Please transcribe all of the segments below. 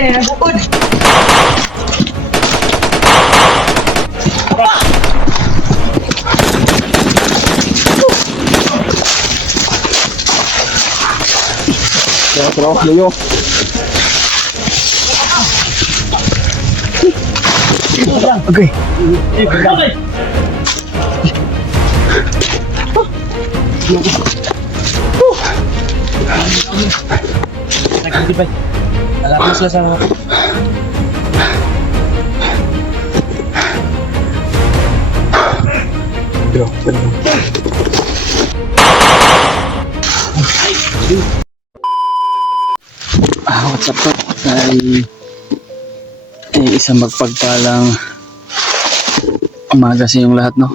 ni nasukod. Pero layo. Okay. Nagkakibay. Alapos sila sa mga. Bro, what's up po? Isang magpagpalang umaga sa inyong lahat, no?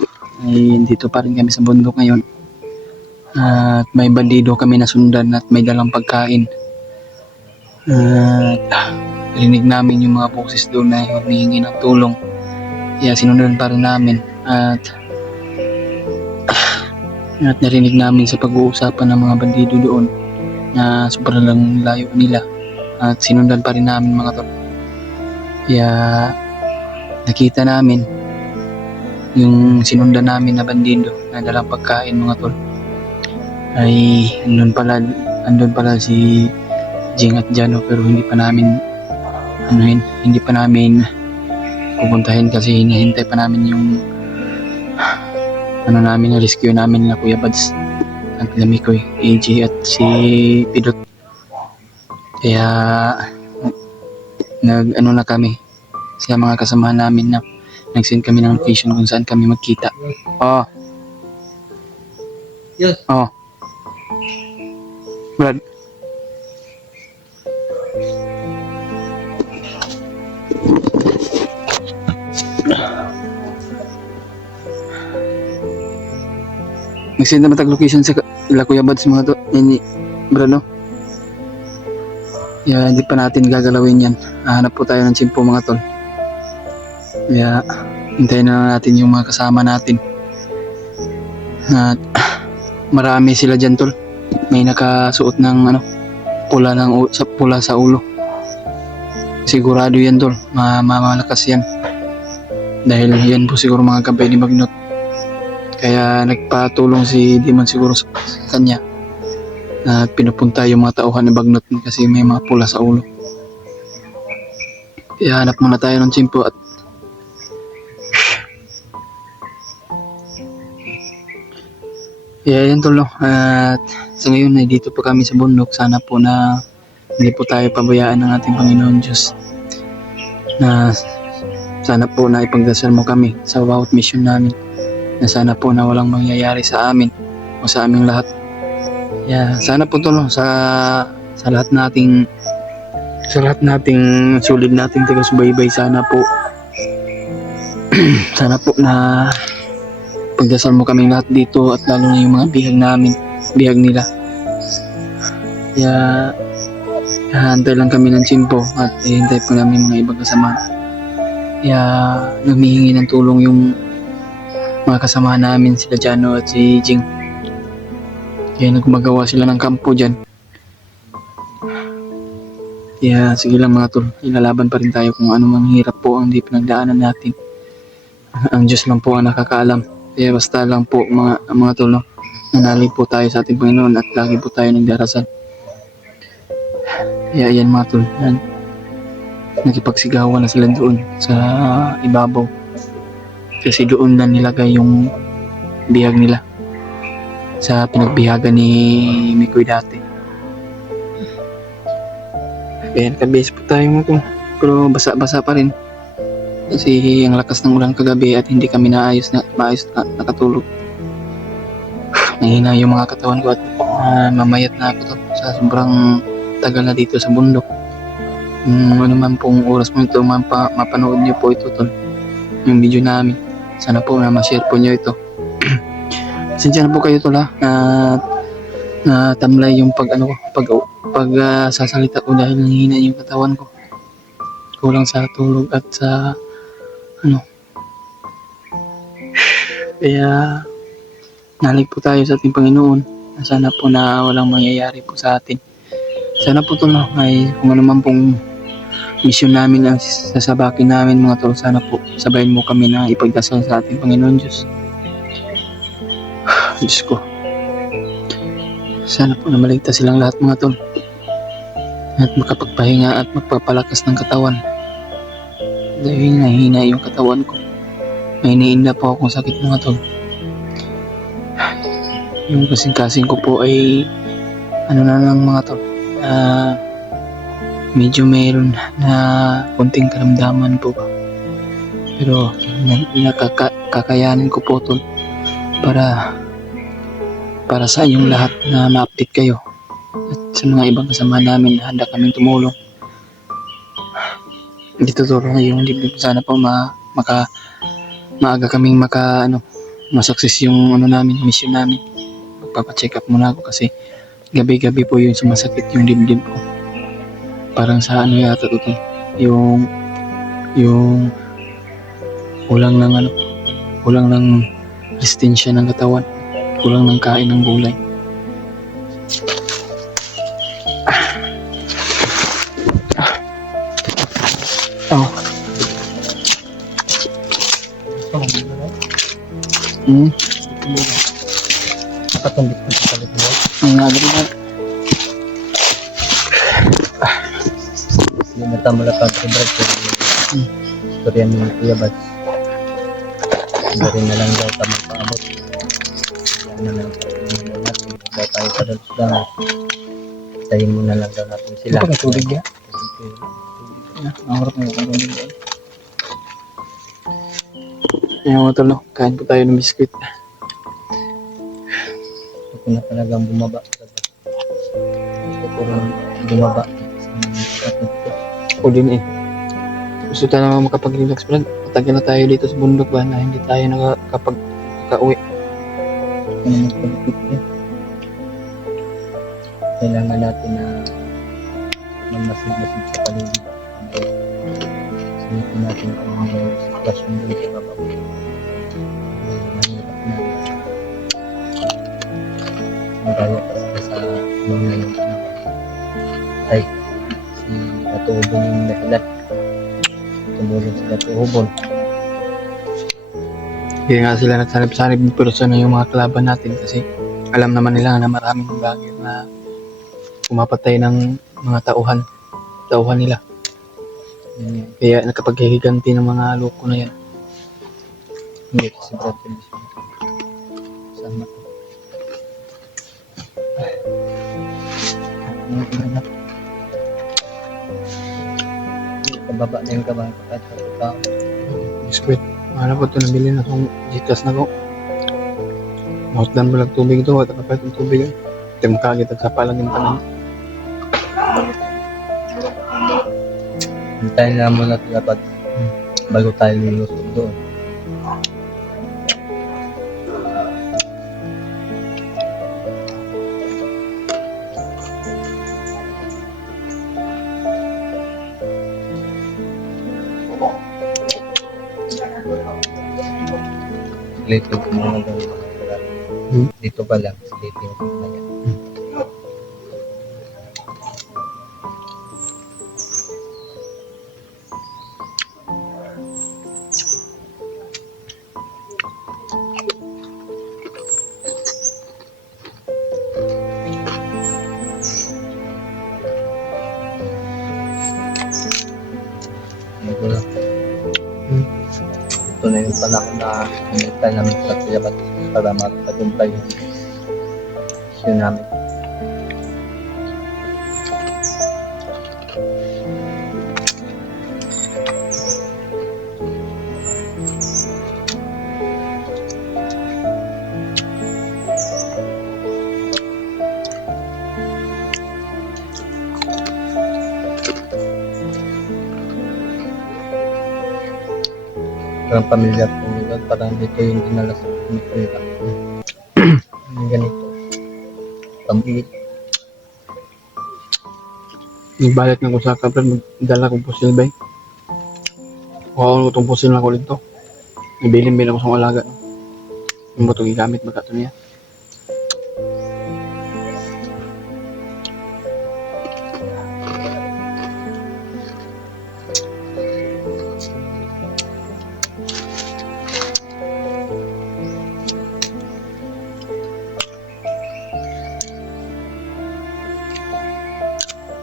Dito pa rin kami sa bundok ngayon. At may bandido kami na sundan at may dalang pagkain. At rinig namin yung mga boses doon na humihingi ng tulong. Kaya sinundan pa rin namin. At narinig namin sa pag-uusapan ng mga bandido doon na sobrang lang layo nila. At sinundan pa rin namin mga tol. Kaya nakita namin yung sinundan namin na bandido na dalang pagkain mga tol. Ay andun pala si Jing at Jano, pero hindi pa namin pupuntahin kasi hinahintay pa namin yung rescue namin na Kuya Bads at Lamikoy, AJ at si Pidot. Kaya na kami sa mga kasamahan namin na nag-send kami ng location kung saan kami magkita. Yes. Brad. Nag-send naman tag-location sa Kuya Bads mga to. Yan, Brad, no? Kaya hindi pa natin gagalawin yan. Hanap po tayo ng tsimpo mga tol. Kaya hintayin na natin yung mga kasama natin. At marami sila dyan tol. May nakasuot ng pula sa ulo. Sigurado yan tol. Mamalakas yan. Dahil yan po siguro mga gabay ni Magnot. Kaya nagpatulong si Demon siguro sa kanya. At pinupunta yung mga tauhan ni Bagnot kasi may mga pula sa ulo. Kaya hanap muna tayo ng tsimpo at yan tol, no? At sa ngayon ay dito po kami sa bundok. Sana po na hindi po tayo pabayaan ng ating Panginoon Diyos. Na sana po na ipagdasal mo kami sa bawat mission namin. Na sana po na walang mangyayari sa amin o sa aming lahat. Sana po tol, sa lahat nating sulit nating taga-subaybay, sana po sana po na pagdasal mo kaming lahat dito at lalo na yung mga bihag nila. Kaya hantay lang kami ng tsimpo at hintay po namin mga ibang kasama. Kaya humihingi ng tulong yung mga kasama namin, sila Jano at si Jing. Kaya nagmagawa sila ng kampo dyan. Kaya sige lang mga tol, ilalaban pa rin tayo kung ano mang hirap po ang di pinagdaanan natin. Ang Diyos lang po ang nakakaalam. Kaya basta lang po mga tol, no? Nanalig po tayo sa ating Panginoon at lagi po tayo nagdarasal. Kaya yan mga tol, yan. Nakipagsigawan na sila doon sa ibabaw. Kasi doon na nilagay yung bihag nila sa pinagbihagan ni Mikoy dati. Kaya nakabase po tayo mga tol. Pero basa-basa pa rin. Kasi ang lakas ng ulan kagabi at hindi kami maayos na nakatulog. Nahina yung mga katawan ko at mamayat na ako tol sa sobrang tagal na dito sa bundok. Ano man pong oras mo ito, mapanood niyo po ito tol, yung video namin. Sana po na ma-share po niyo ito. Pasensya na po kayo tol, na tamlay yung sasalita ko dahil nanghina yung katawan ko. Kulang sa tulog at sa Kaya nalig po tayo sa ating Panginoon. Sana po na walang mangyayari po sa atin. Sana po tol, ay kung ano man pong misyon namin ang sasabakin namin mga tol. Sana po sabayin mo kami na ipagdasal sa ating Panginoon Diyos. Diyos ko. Sana po na maligtas silang lahat mga tol. At makapagpahinga at magpapalakas ng katawan. Dahil nahihina yung katawan ko. May iniinda po akong sakit mga tol. Yung kasing-kasing ko po ay ano na lang mga tol. Medyo mayroon na konting karamdaman po ba. Pero kakayanin ko po tol para sa inyong lahat na ma-update kayo. At sa mga ibang kasama namin handa kaming tumulong. Dito tol yung dibdib sana po maaga kaming masukses yung namin, mission namin. Magpapacheck up muna ako kasi gabi-gabi po yung sumasakit yung dibdib ko. Parang sa yata to yung kulang ng resistensya ng katawan, kulang ng kain ng gulay. Oh. Patumbit ko sa palit mo. Ang nagano na. Hindi na tama lang sa break. Korean ng Kuya Bats. Hindi rin na lang daw tamang paabot. Yan na lang natin. Daw tayo sa dalos. Tayin mo na lang daw natin sila. Ito may tubig ya? Ang harap mo kung tubig ya. Ayan mga tol, kain po tayo ng biskuit. Gusto ko na talagang bumaba. Gusto ko rin bumaba. Ako din eh. Gusto tayo naman makapag-relax brad. Matagal na tayo dito sa bundok ba na hindi tayo nakakapag-uwi. Ito na magpagpit niya. Kailangan natin na magmasid-masid sa paligid. Silipin natin kung ano yung sitwasyon doon sa baba. Mahirap na. Magaya pa sila sa muna yung ay si Katuubon yung dahilan. Tumulong sila Tuubon. Hindi nga sila nagsanib-sanib ng person yung mga kalaban natin kasi alam naman nila na maraming bagay na pumapatay ng mga tauhan nila. Kaya nakapaghihiganti ng mga loko na yan. Hindi kasi Brad Phillips. Sama ko. Kababa na yung kabang kahit sa tao. Biskuit. Ano po ito nabili na kung jitas na ko. Mahutdan mo lang tubig ito. At kapag yung tubig. Ito makagit at sapa lang yung tanong. Hintayin na muna dapat bago tayo lulusog doon. Silipin ko muna doon. Dito pa lang, silipin ko muna yan. Ito lang. Ito na yung panahon na kumita namin sa Kuyabat para magtagumpay yung mission namin. Parang pamilya ko, parang dito yung dinala sa pamilya. Yung ganito. Pamilya. Ibalik na ko sa kaplan. Magdala kong pusil ba eh. Kuha ko itong pusil na ko dito. Ibilin ako sa alaga. Yung ba itong igamit ba ito niya?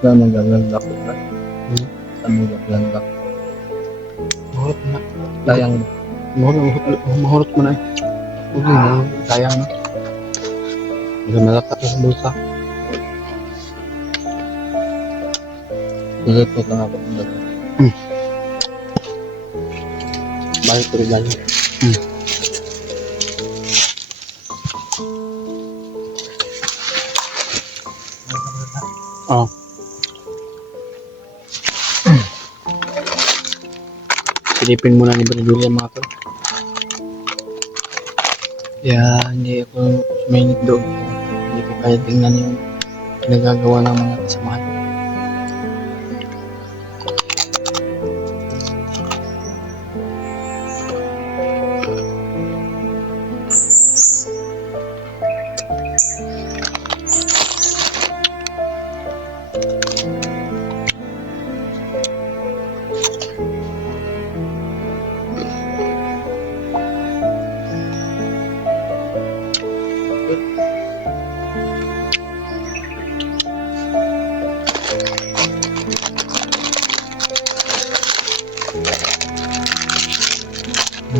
Na maglalak ko ba? Sa maglalak. Mahurot mo na. Sayang mo. Mahurot mo na eh. Okay na. Sayang na. Hindi malakas sa bulsa. Dulot ko ka nga po. Balik ko rin balik. Oh. Silipin muna ni Brad William mga tol. Kaya hindi ako suminit doon. Hindi ko kaya tingnan yung pinagagawa ng mga kasamahan.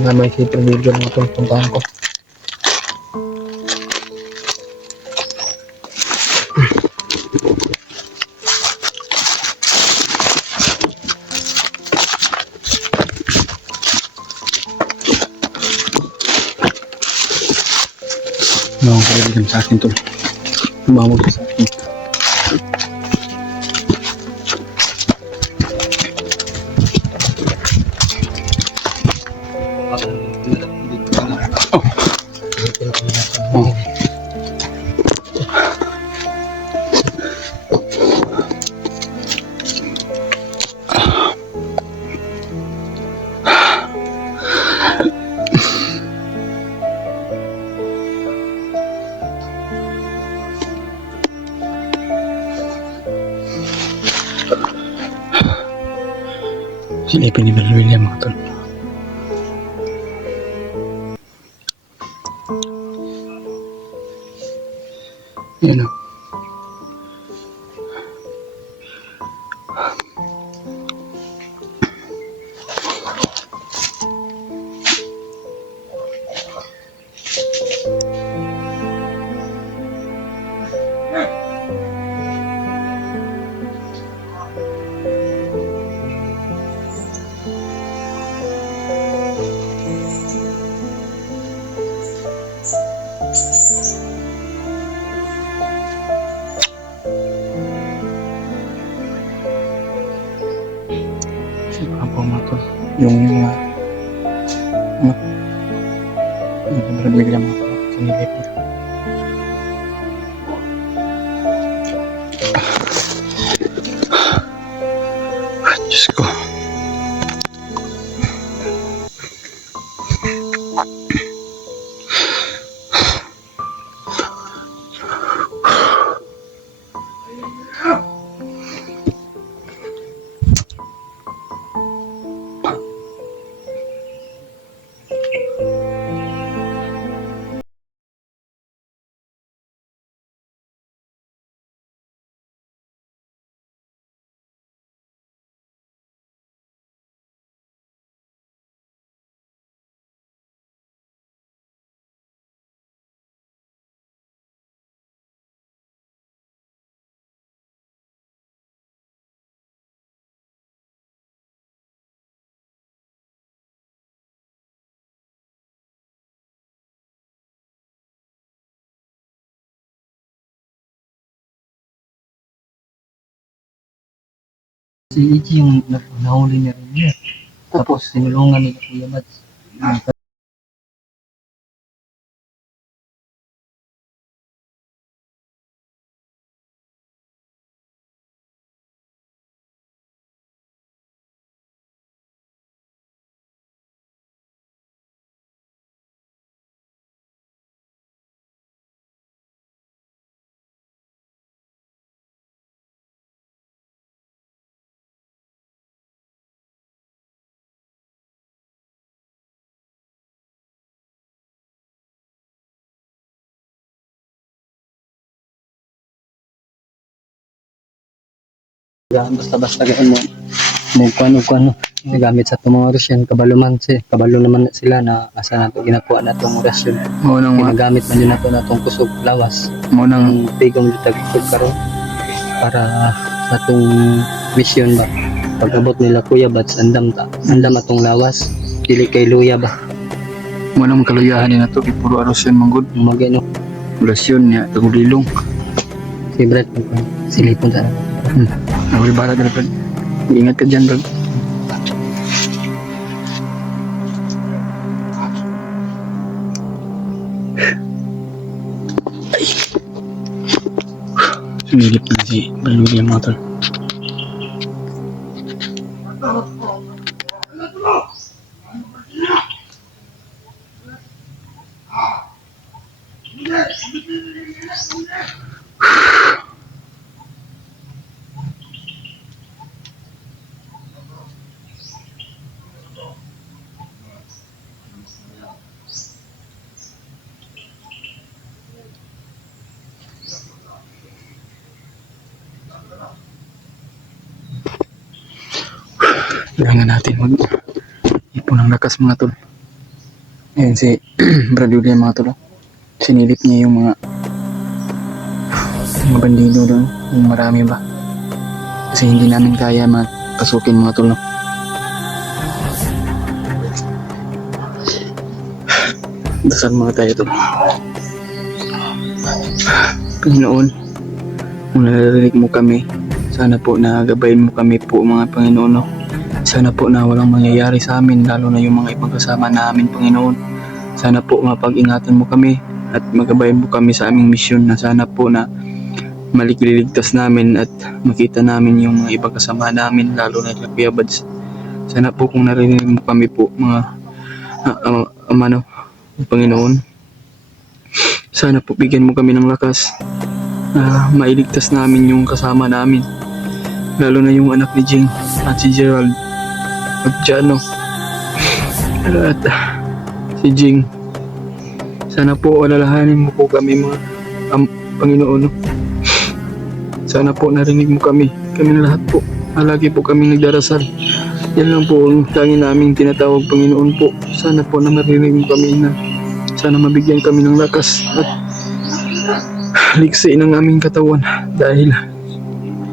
Na may super video mga tol. Puntahan ko. No, kaibigan sa akin tol. Tumawag sa akin. Oh. Silipin ni Brad William mga tol. Yan o. Apa mga tol? Yung ano? Yung Brad William mga tol. Sinilipin. Diyos ko. Si Ichi yung nahuli niya rin niya. Tapos sinulungan ni Kuya Mads. Basta-basta ganyan mo kuano gamit sa itong mga orasyon kabalo man kabalo naman na sila na asa nato ginakuha na itong orasyon Mo nang ginagamit man din nato na itong kusog lawas mo nang ang tigong litag kusog karon para sa itong mission ba pag-abot nila kuya bats andam atong lawas dili kay luya ba mo nang kaluyahan ni nato kay puro arosyon manggod. magano Orasyon niya tagulilong. si Brad silipon sa Nawali barat na Brad. Ingat ka dyan, Brad. Ay. Sumilip na si Brad William mga tol. Kailangan natin mag ipon ng lakas mga tol. Ayun si Brad William mga tol. Sinilip niya yung mga bandido doon. Yung marami ba. Kasi hindi namin kaya magpasukin mga tol. No? Dasal mga tayo tol. Panginoon, kung naririnig mo kami, sana po nagabayin mo kami po mga Panginoon. No? Sana po na walang mangyayari sa amin, lalo na yung mga ibang kasama namin, Panginoon. Sana po mapag-ingatan mo kami at magabayan mo kami sa aming misyon na sana po na maliligtas namin at makita namin yung mga ibang kasama namin, lalo na yung Kuya Bads. Sana po kung narinig mo kami po, mga Panginoon. Sana po bigyan mo kami ng lakas na mailigtas namin yung kasama namin, lalo na yung anak ni Jing at si Gerald at Jano at si Jing. Sana po alalahanin mo po kami mga Panginoon. Sana po narinig mo kami na lahat po. Lagi po kami nagdarasal. Yan lang po ang tangi naming tinatawag, Panginoon po. Sana po na marinig mo kami na sana mabigyan kami ng lakas at liksi ng aming katawan dahil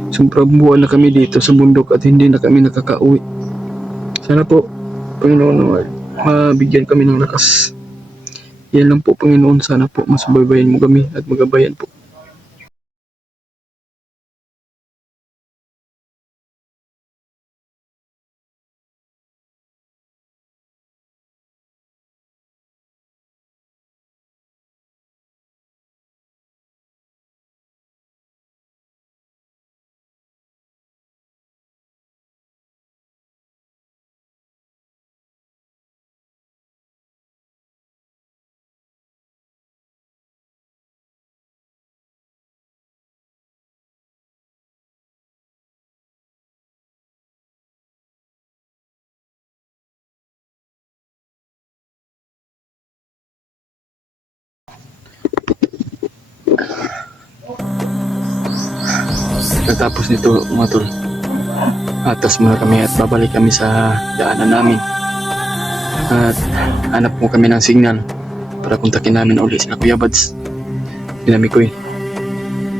sobrang buwan na kami dito sa bundok at hindi na kami nakakauwi. Sana po, Panginoon, mabigyan kami ng lakas. Yan lang po, Panginoon. Sana po masubaybayan mo kami at magabayan po. Pagkatapos nito mga tol, atas muna kami at babalik kami sa daanan namin at hanap mo kami ng signal para kontakin namin ulit sila Kuya Bads, Dinami Koy,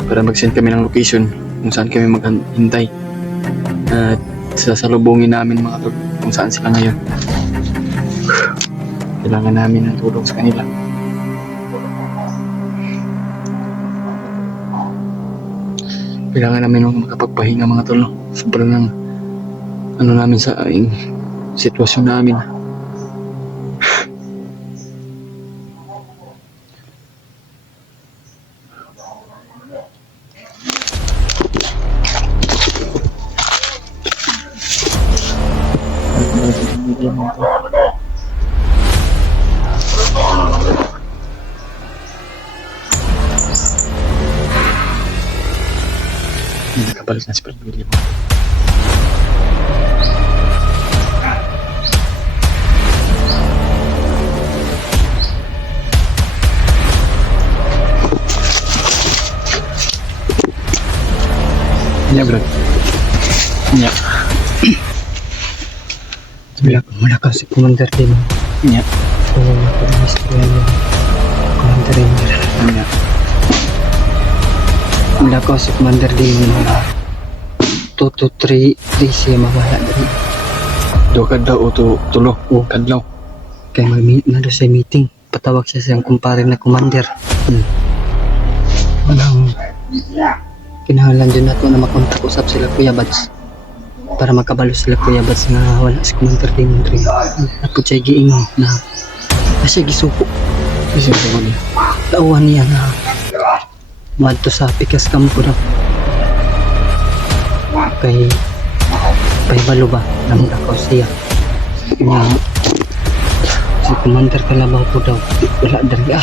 para mag-send kami ng location kung saan kami maghintay at sasalubungin namin mga tol kung saan sila ngayon. Kailangan namin ng tulong sa kanila. Kailangan namin makapagpahinga mga tol. Sobrang ng namin sa sitwasyon namin. Nakabalik na si Brad William. Yeah, Brad. Yeah. Wala ka si Commander din. Yeah. Kung nakamiss ko yan yung Commander Ranger. Yeah. Wala ka si Commander din yung mga 2 to 3 days siya mawala din. Do kadlaw o tulo. Oo. Kadlaw. Kaya nado sa meeting. Patawag siya siyang kumpare na Commander. Walang kinahanglan din nato na makontak usap sila Kuya Bats. Para makabalo sila Kuya Bats na wala si Commander Raymond rin. Napod siya giingon na siya gisuko. Kasi ko niya. Tauhan niya na madto sa pikas kampo na kay balo ba nang ako siya nga si Commander Kalabaw po daw wala dari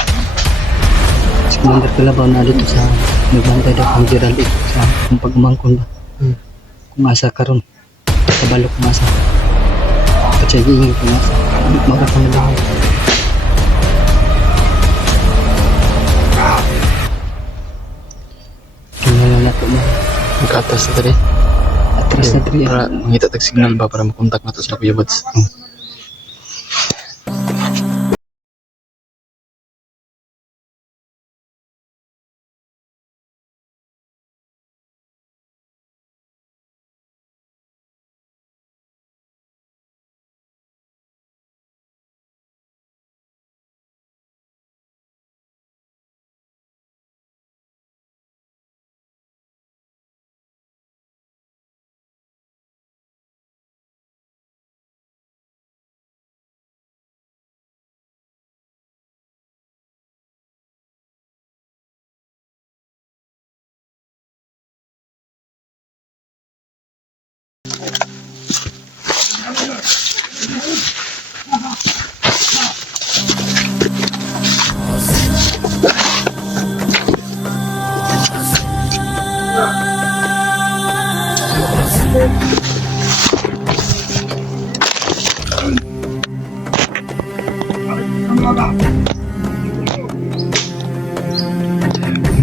si Commander Kalabaw na dito sa nagbantay daw kang Gerald sa kung pagmangkon ba kung asa karon kabalo kung asa patsagingin kung asa mara ka na daw kinala na to mo Magkatas na tali. atras na diri Para mangita tag signal ba para makontak na to sa Kuya Buds.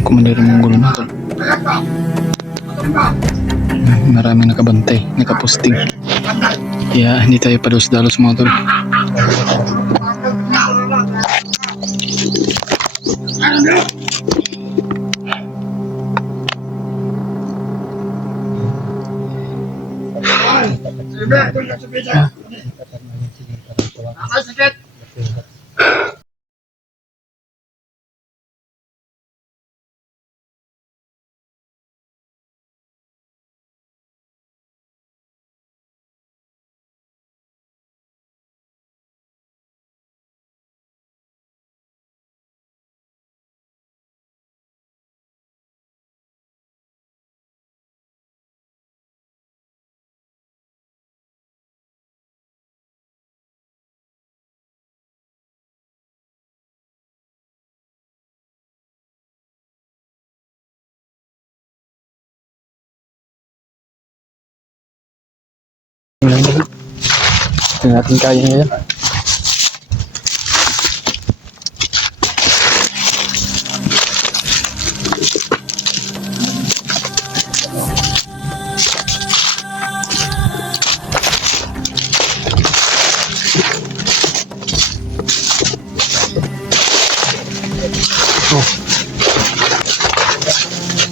Komandero ng gulo na to. Maraming nakabantay, nakaposting. Kaya hindi tayo palos-dalos mga tol. Hindi natin kaya ngayon.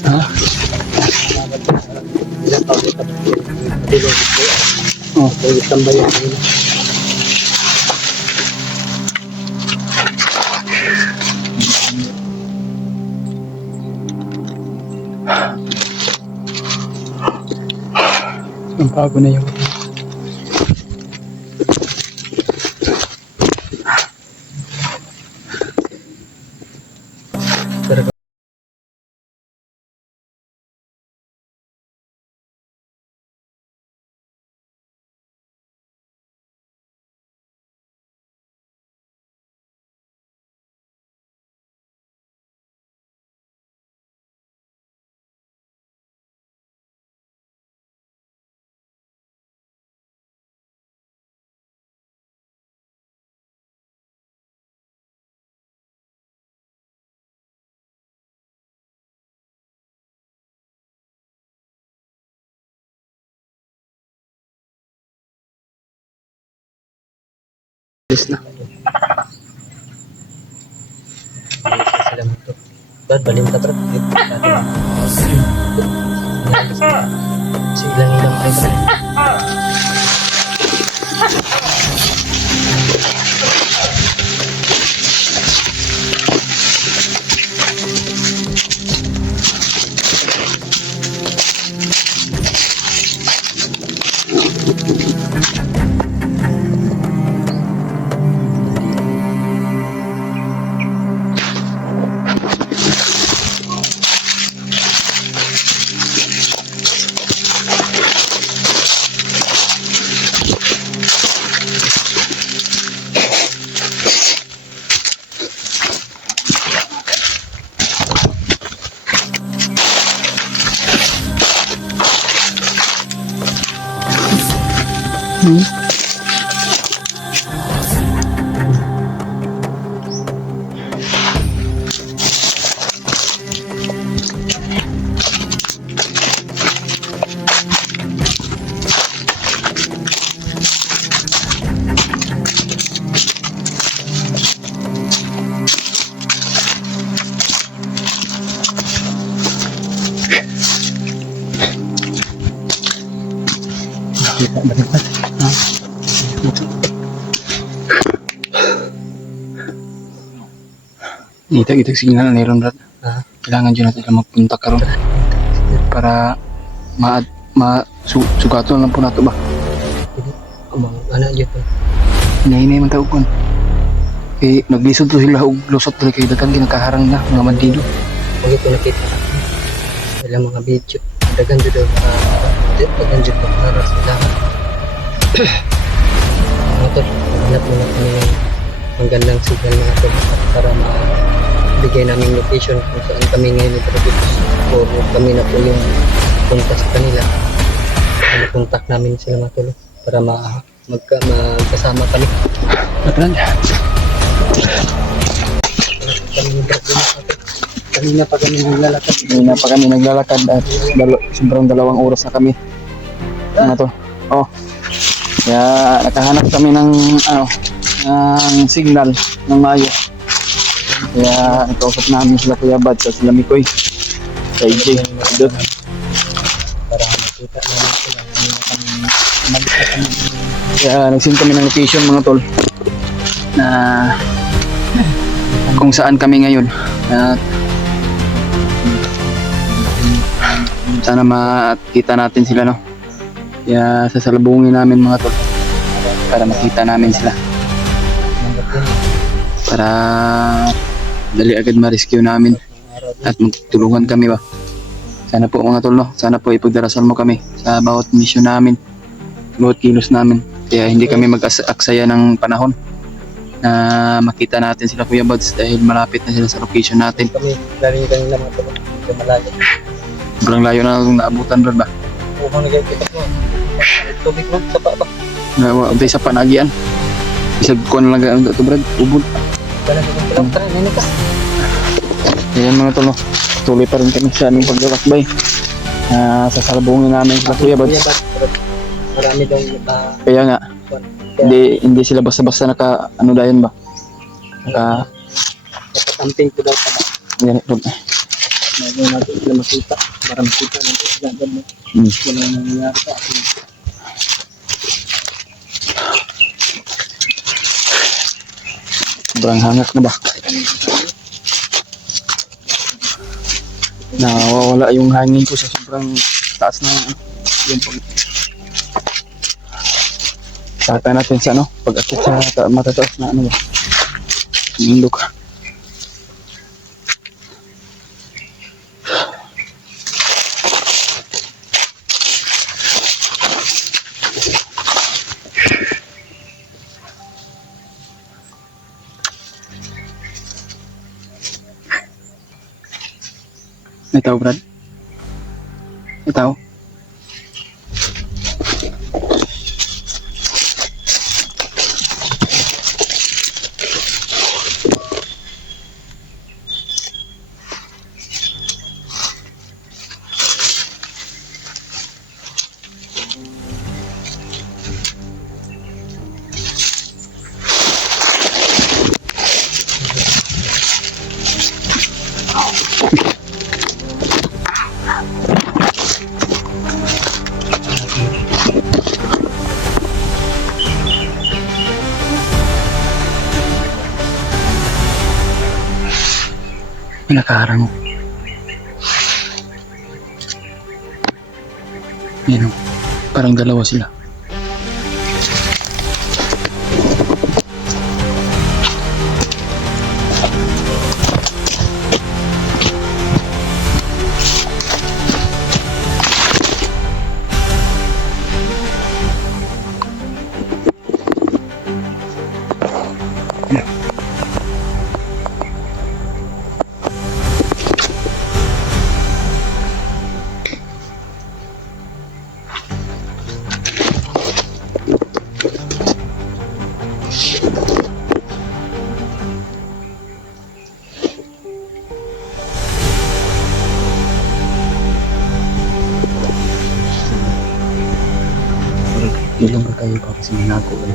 Ha? Oh, tambay yan ang bago na yung Yes na. Sila mo to. Brad, balim ka Brad. Sige lang ilang tayo Brad. Kita balik Brad. Itag signal na ron Brad. Ha? Kailangan dyan natin na magpunta karon para sugato lang po nato ba. Kumang anak dyan po. Hinay man tao kon. Kay naglisod to sila og lusot dili kay dagan ginakaharang na mga bandido. Huwag ito nakita sa akin. Wala mga video. Dagan dyan daw. Dagan dyan po para sa lahat. Mga tol, hanap muna kami ng magandang signal mga tol para mabigay namin location kung saan kami ngayon itrabit o kami na po yung punta sa kanila. Contact namin sila mga tol para magkasama kami. Brad. Kanina pa kami naglalakad. Kanina pa kami naglalakad at sobrang 2 oras na kami. Ano to? Oh. Kaya nakahanap kami ng ng signal ng maayos. Kaya nakausap namin sila Kuya Bad sa sila Mikoy. Sa AJ. Dot. Para makita namin sila. Kaya nag-send kami ng location mga tol. Na kung saan kami ngayon. At sana makita natin sila no. Kaya sasalubungin namin mga tol para makita namin sila. Para dali agad ma-rescue namin at magtulungan kami ba. Sana po mga tol no. Sana po ipagdarasal mo kami sa bawat mission namin. Bawat kilos namin. Kaya hindi kami mag-aksaya ng panahon na makita natin sila Kuya Buds dahil malapit na sila sa location natin. Kami laring kanila mga tol. Ito malayo. Sobrang layo na itong naabutan Brad ba? Kung nagkikita ko. Tubig mo, sapa ba? Untay sa panagian. Isag ko na lang ito Brad, ubod. Wala ko kung tara, nini ka. Ayan mga tol, no. Tuloy pa rin kami sa aming paglalakbay. Sasalubungin namin sila Kuya Buds. Marami daw Kaya nga, hindi sila basta-basta dayan ba? nakatamping ko daw pa ba? Yan, Brad. Bago natin sila makita. Para makita natin sila doon. Wala nang nangyari sa akin. Sobrang hangak na ba? Nawawala yung hangin ko sa sobrang taas na yung sata natin sa pag-akit sa matataas na ba? Sumindok. May tao, Brad? May tao? May nakaharang. Yan o. Parang dalawa sila. Ilang ba tayo pa kasi minago eh.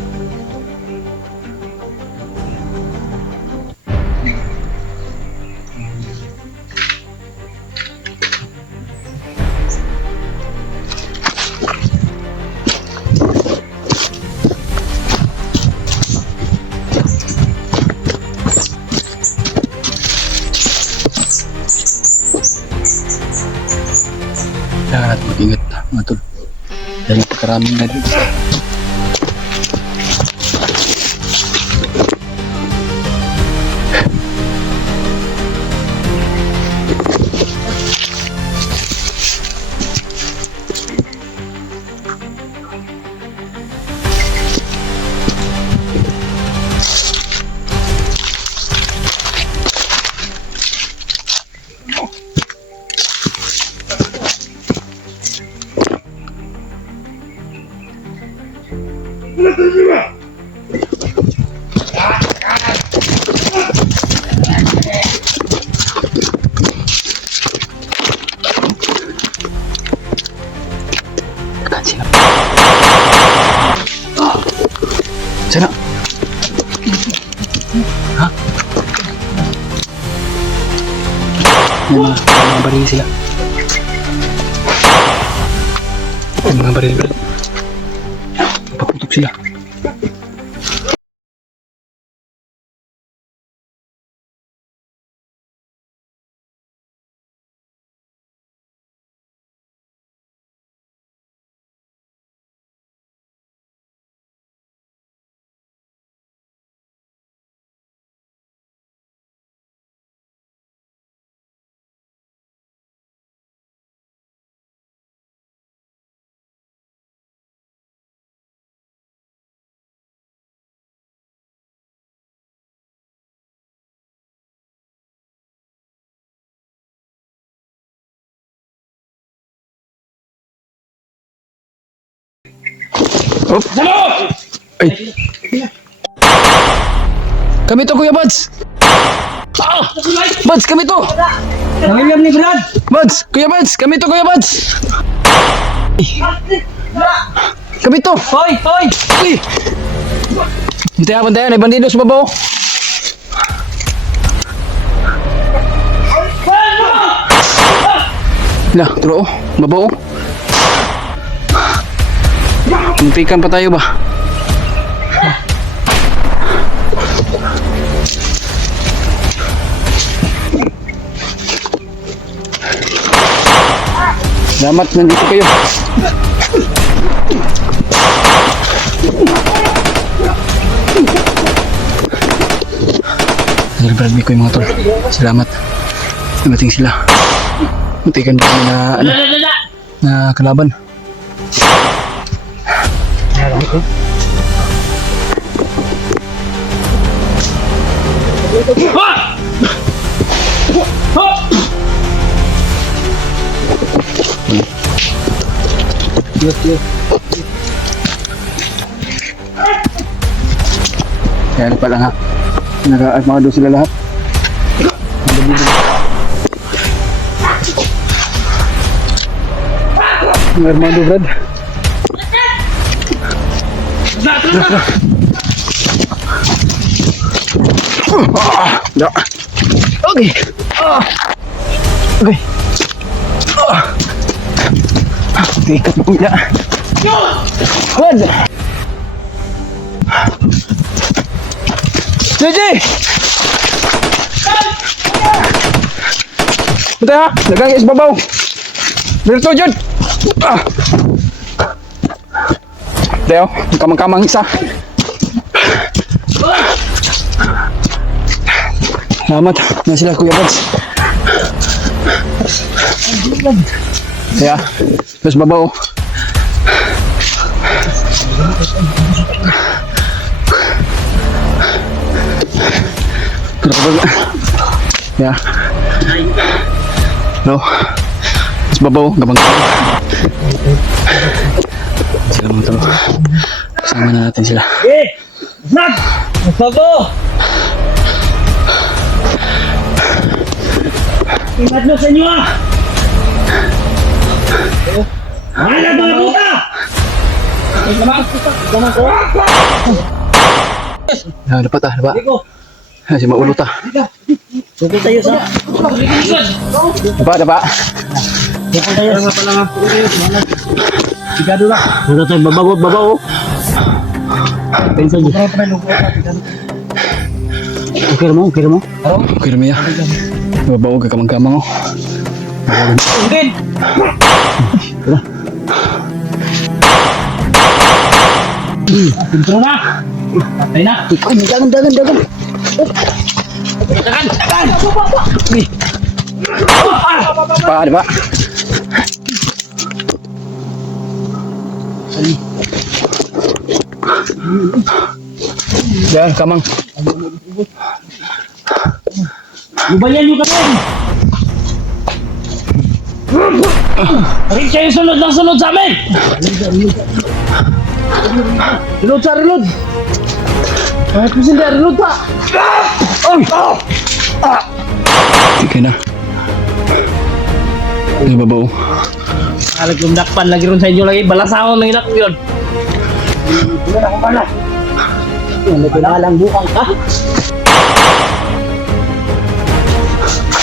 Kailangan natin mag-ingat mga tol. Dahil napakaraming na dito. Sila. Sana. Ha? May mga baril sila. May mga baril. Paputok sila. Oh. Ay. Kami to, Kuya Buds. Buds, kami to. Nangyayam ni Brad! Buds, Kuya Buds, kami to, Kuya Buds. Kami to. Hoy! Hoy! Uy. Bantayan, may bandido sa babaw. Lah, turo oh, babaw oh. Muntikan pa tayo ba? Salamat, nandito kayo. Nagbrad ko yung mga tol. Salamat. Dumating sila. Muntikan pa kami na ano, na kalaban. Kaya ano pa lang ha, nag-armado sila lahat. Nag-armado, Brad. Ya. Okay. Okay. Tikat mo ya. Brad. JJ! Ito ha, dagang is babaw. Dito Jud. Deo, kamang-kamang isa. Salamat na sila Kuya Buds. Kaya, terus babaw. Ya. No. Terus babaw, gabang. Sila mga talo. Kasama na natin sila. Nag! Bago! Ingat mo sa inyo ah! Mahalag mga puta! Dapat ah, dapat. Si maulot ah. Suko tayo sa... Dapat. Suko tayo sa palangan. Sigado na. Nasa tayo babaw. Pensa niyo. Okay mo? Okay na ya. Babaw ka kamang-kamang oh. Mungkin. Pinto na. Patay na. Dagan. Dagan. Pa, diba? Yan, kamang. Lubayan nyo kami! Rin kayo sunod sa amin! Reload! Kahit mo sila, reload pa! Okay na. Ay, babaw. Alag yung dakpan lagi rin sa inyo lagi, balasahon ng inak yun! Hindi na akong bala! May pinalang bukang ka!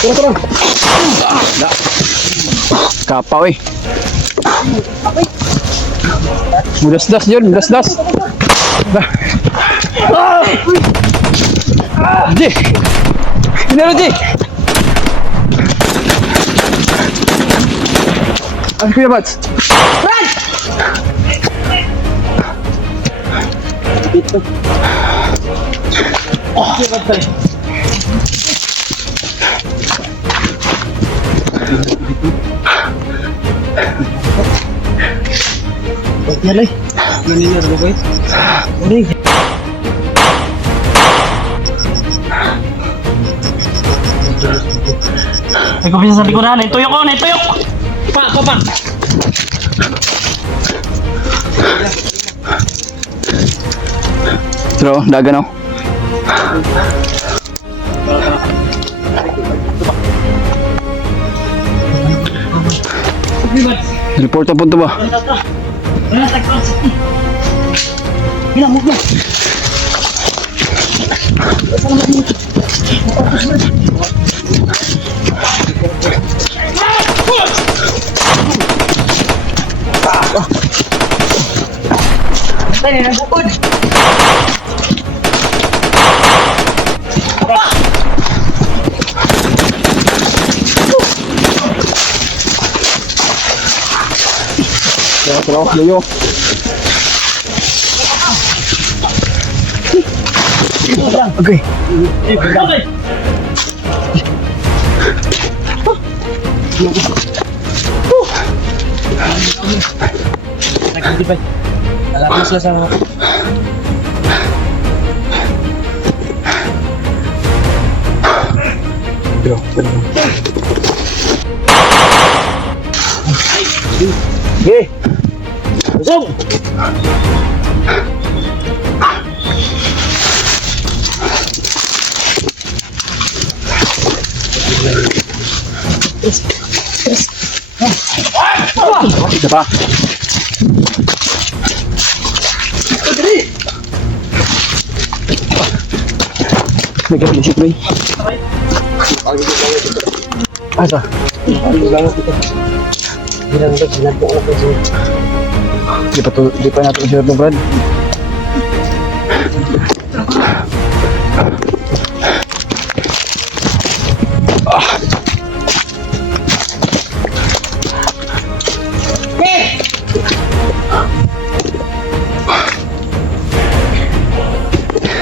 Tara! Kapaw eh. Mudas-das Jun, mudas-das. Ji! Ini lo Ji! Aku ya Bats. Itu. Oh, betul. Nyalay. Ini ada guys. Ini. Ako bisa sa likuran, tuyok ko, tuyok. Pa. Bro, dagan oh. Report na punto ba? Gila mo. Tayo na bukod. Terus dulu. Oke. Lalabas na sa mga. Bro, Oke. Zoom. Siapa? Megah berisik nih. Asa? Di pa natin siya ito, Brad.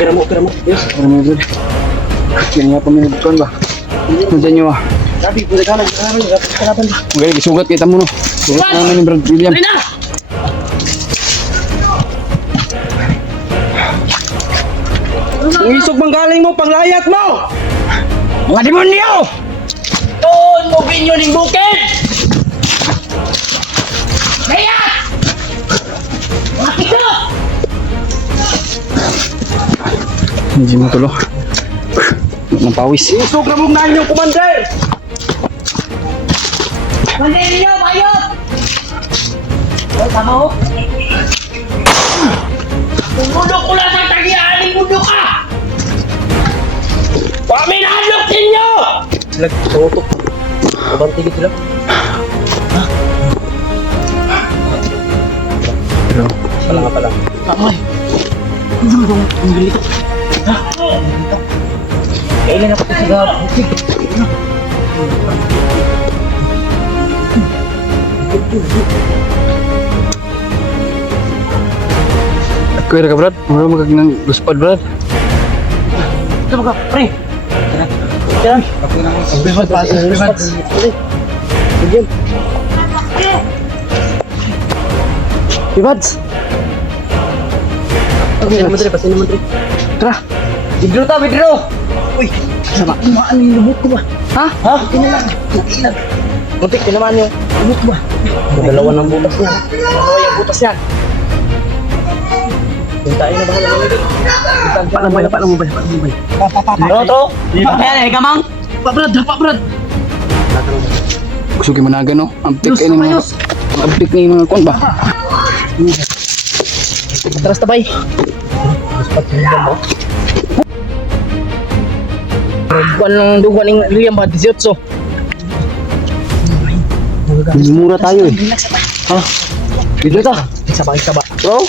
Kira mo, yes. Ano mo yun? Yan nga paminubukan ba? Nandiyan nyo ah. Sabi, pwede ka kalaban ba? Okay, isugat kita mo no. Sugat namin ni Brad William. Dali na! Umisog bang galing mo, panglayat mo! Mga demonyo! Doon mo binyo ng bukid! Kaya! Makita! Hindi mo tulo. Ng pawis. Isog na mong nanyong kumander! Kumander ninyo, bayot! Oh, tama ho? Tumulog ko lang sa tagianing mundo ka! Paminalok ninyo! Sila, tutok. Abang tigit sila. Pero, Pala nga pala. Tama eh. Ano dong? Ang galit. Ha? Kailan ako sa bukid. kuya ka Brad? Mura magkag ng luspad Brad. Ito ka, pre! Yan. Bifad pa. Bifad. Bigyan. Bibads! Pasinin naman dre, pasinin naman dre. Tara! Bidro ta, bidro! Uy, Sama! kumaan yung lubot ko ba? Ha? Ha? Kinalang. Kinalang. Muntik, tinamaan yung lubot ko ba? Dalawa ng butas niya. Dalawa yung butas niya. Hintayin na ba ka naman dito? Palamay. Ano to? Ayan, gamang! Pa Brad! Gusto kayo managa no? Ampik kayo ng mga... Ayos! Ampik na yung mga kon ba? Atras tabay! Duwan ng Liam ba? 18. Mura tayo eh. Ha? Bidyo ta. Isa ba? Bro?